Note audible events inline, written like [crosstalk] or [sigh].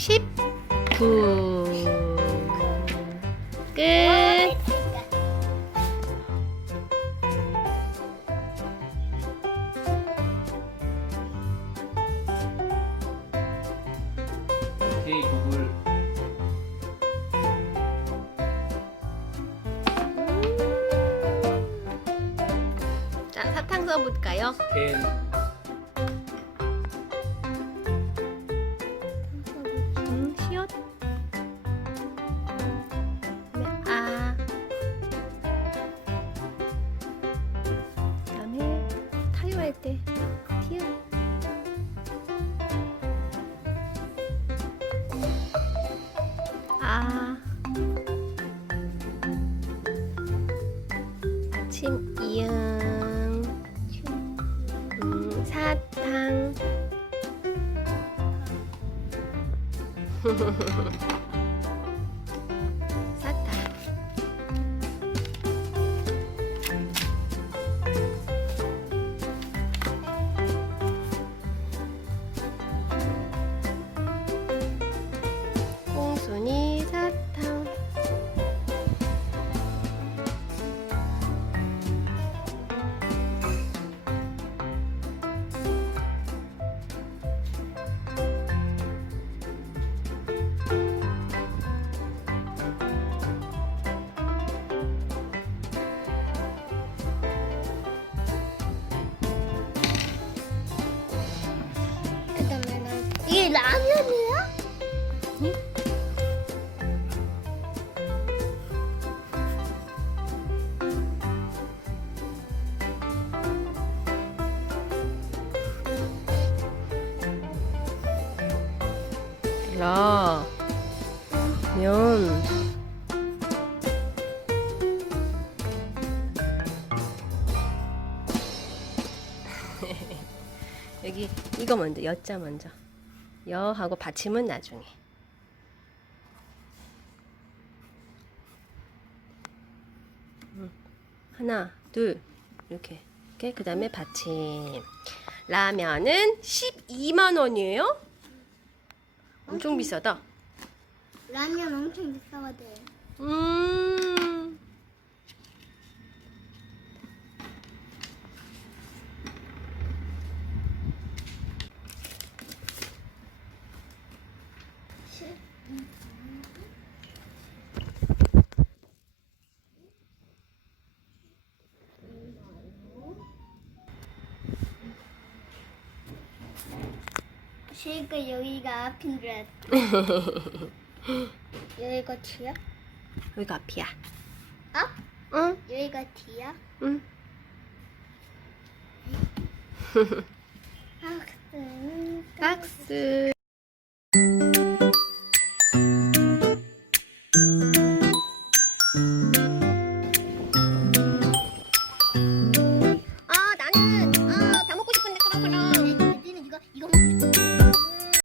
19 끝. 오케이 구글 자, 사탕 써볼까요? 캔 침 이응. 음. 사탕. [laughs] 이게 라면이야? 라. 면. [laughs] 여기 이거 먼저 여자 먼저. 여 하고 받침은 나중에. 음, 하나, 둘, 이렇게. 이렇게 그 다음에 받침. 라면은 12만 원이에요? 엄청 비싸다. 라면 엄청 비싸거든. 음. 실까 여기가 앞인 줄 알았어. [laughs] 여기가 뒤야? 여기가 앞이야. 어? 응, 여기가 뒤야? 응. 학생. [laughs] 박스.